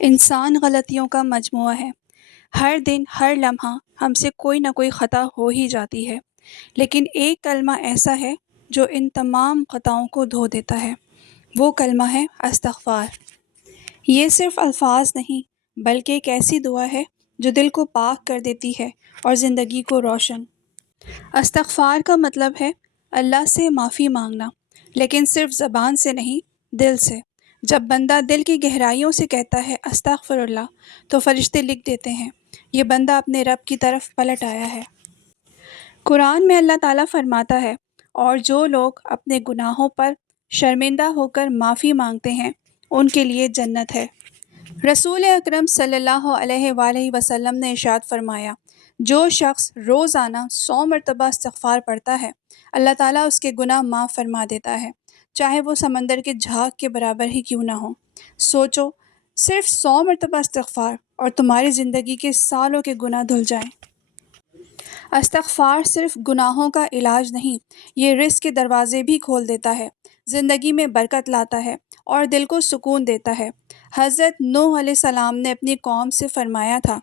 انسان غلطیوں کا مجموعہ ہے۔ ہر دن ہر لمحہ ہم سے کوئی نہ کوئی خطا ہو ہی جاتی ہے، لیکن ایک کلمہ ایسا ہے جو ان تمام خطاؤں کو دھو دیتا ہے۔ وہ کلمہ ہے استغفار۔ یہ صرف الفاظ نہیں بلکہ ایک ایسی دعا ہے جو دل کو پاک کر دیتی ہے اور زندگی کو روشن۔ استغفار کا مطلب ہے اللہ سے معافی مانگنا، لیکن صرف زبان سے نہیں، دل سے۔ جب بندہ دل کی گہرائیوں سے کہتا ہے استغفر اللہ، تو فرشتے لکھ دیتے ہیں یہ بندہ اپنے رب کی طرف پلٹ آیا ہے۔ قرآن میں اللہ تعالیٰ فرماتا ہے، اور جو لوگ اپنے گناہوں پر شرمندہ ہو کر معافی مانگتے ہیں ان کے لیے جنت ہے۔ رسول اکرم صلی اللہ علیہ وآلہ وسلم نے ارشاد فرمایا، جو شخص روزانہ 100 مرتبہ استغفار پڑھتا ہے اللہ تعالیٰ اس کے گناہ معاف فرما دیتا ہے، چاہے وہ سمندر کے جھاگ کے برابر ہی کیوں نہ ہو۔ سوچو، صرف 100 مرتبہ استغفار اور تمہاری زندگی کے سالوں کے گناہ دھل جائیں۔ استغفار صرف گناہوں کا علاج نہیں، یہ رزق کے دروازے بھی کھول دیتا ہے، زندگی میں برکت لاتا ہے اور دل کو سکون دیتا ہے۔ حضرت نوح علیہ السلام نے اپنی قوم سے فرمایا تھا،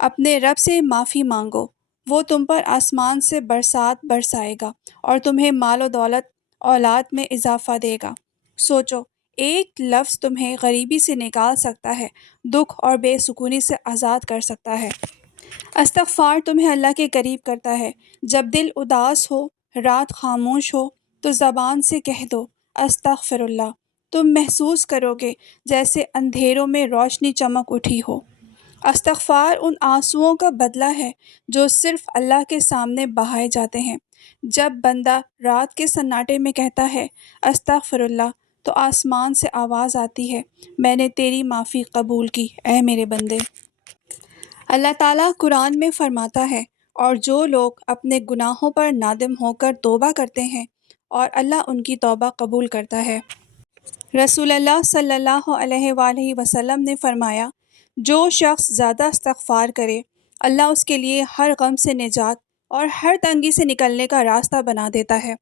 اپنے رب سے معافی مانگو، وہ تم پر آسمان سے برسات برسائے گا اور تمہیں مال و دولت اولاد میں اضافہ دے گا۔ سوچو، ایک لفظ تمہیں غریبی سے نکال سکتا ہے، دکھ اور بے سکونی سے آزاد کر سکتا ہے۔ استغفار تمہیں اللہ کے قریب کرتا ہے۔ جب دل اداس ہو، رات خاموش ہو، تو زبان سے کہہ دو استغفر اللہ، تم محسوس کرو گے جیسے اندھیروں میں روشنی چمک اٹھی ہو۔ استغفار ان آنسوؤں کا بدلہ ہے جو صرف اللہ کے سامنے بہائے جاتے ہیں۔ جب بندہ رات کے سناٹے میں کہتا ہے استغفر اللہ، تو آسمان سے آواز آتی ہے، میں نے تیری معافی قبول کی اے میرے بندے۔ اللہ تعالیٰ قرآن میں فرماتا ہے، اور جو لوگ اپنے گناہوں پر نادم ہو کر توبہ کرتے ہیں اور اللہ ان کی توبہ قبول کرتا ہے۔ رسول اللہ صلی اللہ علیہ وآلہ وسلم نے فرمایا، جو شخص زیادہ استغفار کرے اللہ اس کے لیے ہر غم سے نجات اور ہر تنگی سے نکلنے کا راستہ بنا دیتا ہے،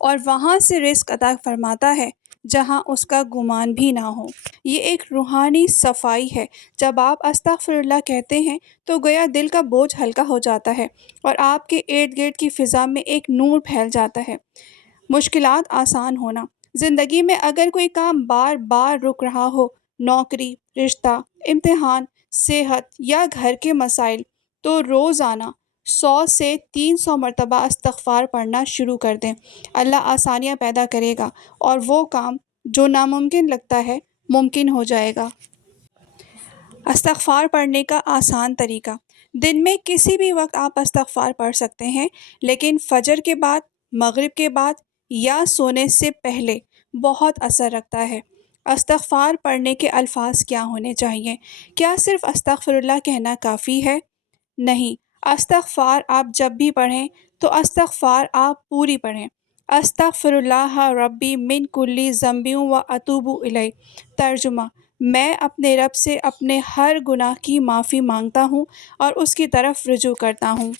اور وہاں سے رزق عطا فرماتا ہے جہاں اس کا گمان بھی نہ ہو۔ یہ ایک روحانی صفائی ہے۔ جب آپ استغفر اللہ کہتے ہیں تو گویا دل کا بوجھ ہلکا ہو جاتا ہے اور آپ کے ارد گرد کی فضا میں ایک نور پھیل جاتا ہے۔ مشکلات آسان ہونا۔ زندگی میں اگر کوئی کام بار بار رک رہا ہو، نوکری، رشتہ، امتحان، صحت یا گھر کے مسائل، تو روزانہ 100 سے 300 مرتبہ استغفار پڑھنا شروع کر دیں۔ اللہ آسانیاں پیدا کرے گا اور وہ کام جو ناممکن لگتا ہے ممکن ہو جائے گا۔ استغفار پڑھنے کا آسان طریقہ۔ دن میں کسی بھی وقت آپ استغفار پڑھ سکتے ہیں، لیکن فجر کے بعد، مغرب کے بعد یا سونے سے پہلے بہت اثر رکھتا ہے۔ استغفار پڑھنے کے الفاظ کیا ہونے چاہیے؟ کیا صرف استغفر اللہ کہنا کافی ہے؟ نہیں، استغفار آپ جب بھی پڑھیں تو استغفار آپ پوری پڑھیں۔ استغفر اللہ ربی من کل ذنب و اتوب الیہ۔ ترجمہ: میں اپنے رب سے اپنے ہر گناہ کی معافی مانگتا ہوں اور اس کی طرف رجوع کرتا ہوں۔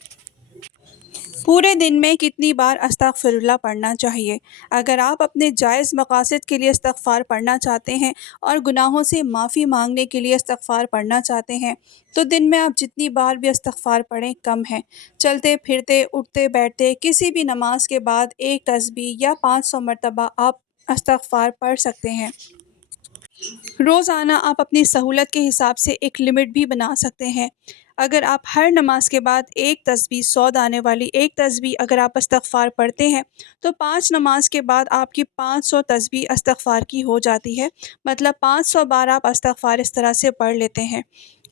پورے دن میں کتنی بار استغفر اللہ پڑھنا چاہیے؟ اگر آپ اپنے جائز مقاصد کے لیے استغفار پڑھنا چاہتے ہیں اور گناہوں سے معافی مانگنے کے لیے استغفار پڑھنا چاہتے ہیں تو دن میں آپ جتنی بار بھی استغفار پڑھیں کم ہے۔ چلتے پھرتے، اٹھتے بیٹھتے، کسی بھی نماز کے بعد ایک تسبیح یا 500 مرتبہ آپ استغفار پڑھ سکتے ہیں۔ روزانہ آپ اپنی سہولت کے حساب سے ایک لمٹ بھی بنا سکتے ہیں۔ اگر آپ ہر نماز کے بعد ایک تسبیح، 100 دانے والی ایک تسبیح اگر آپ استغفار پڑھتے ہیں تو 5 نماز کے بعد آپ کی 500 تسبیح استغفار کی ہو جاتی ہے، مطلب 500 بار آپ استغفار اس طرح سے پڑھ لیتے ہیں۔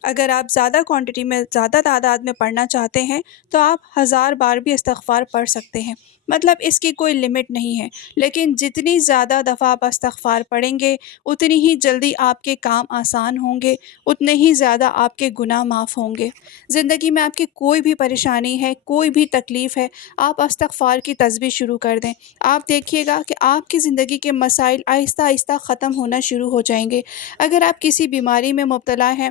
اگر آپ زیادہ کوانٹٹی میں، زیادہ تعداد میں پڑھنا چاہتے ہیں تو آپ 1000 بار بھی استغفار پڑھ سکتے ہیں، مطلب اس کی کوئی لمٹ نہیں ہے۔ لیکن جتنی زیادہ دفعہ آپ استغفار پڑھیں گے اتنی ہی جلدی آپ کے کام آسان ہوں گے، اتنے ہی زیادہ آپ کے گناہ معاف ہوں گے۔ زندگی میں آپ کی کوئی بھی پریشانی ہے، کوئی بھی تکلیف ہے، آپ استغفار کی تسبیح شروع کر دیں۔ آپ دیکھیے گا کہ آپ کی زندگی کے مسائل آہستہ آہستہ ختم ہونا شروع ہو جائیں گے۔ اگر آپ کسی بیماری میں مبتلا ہیں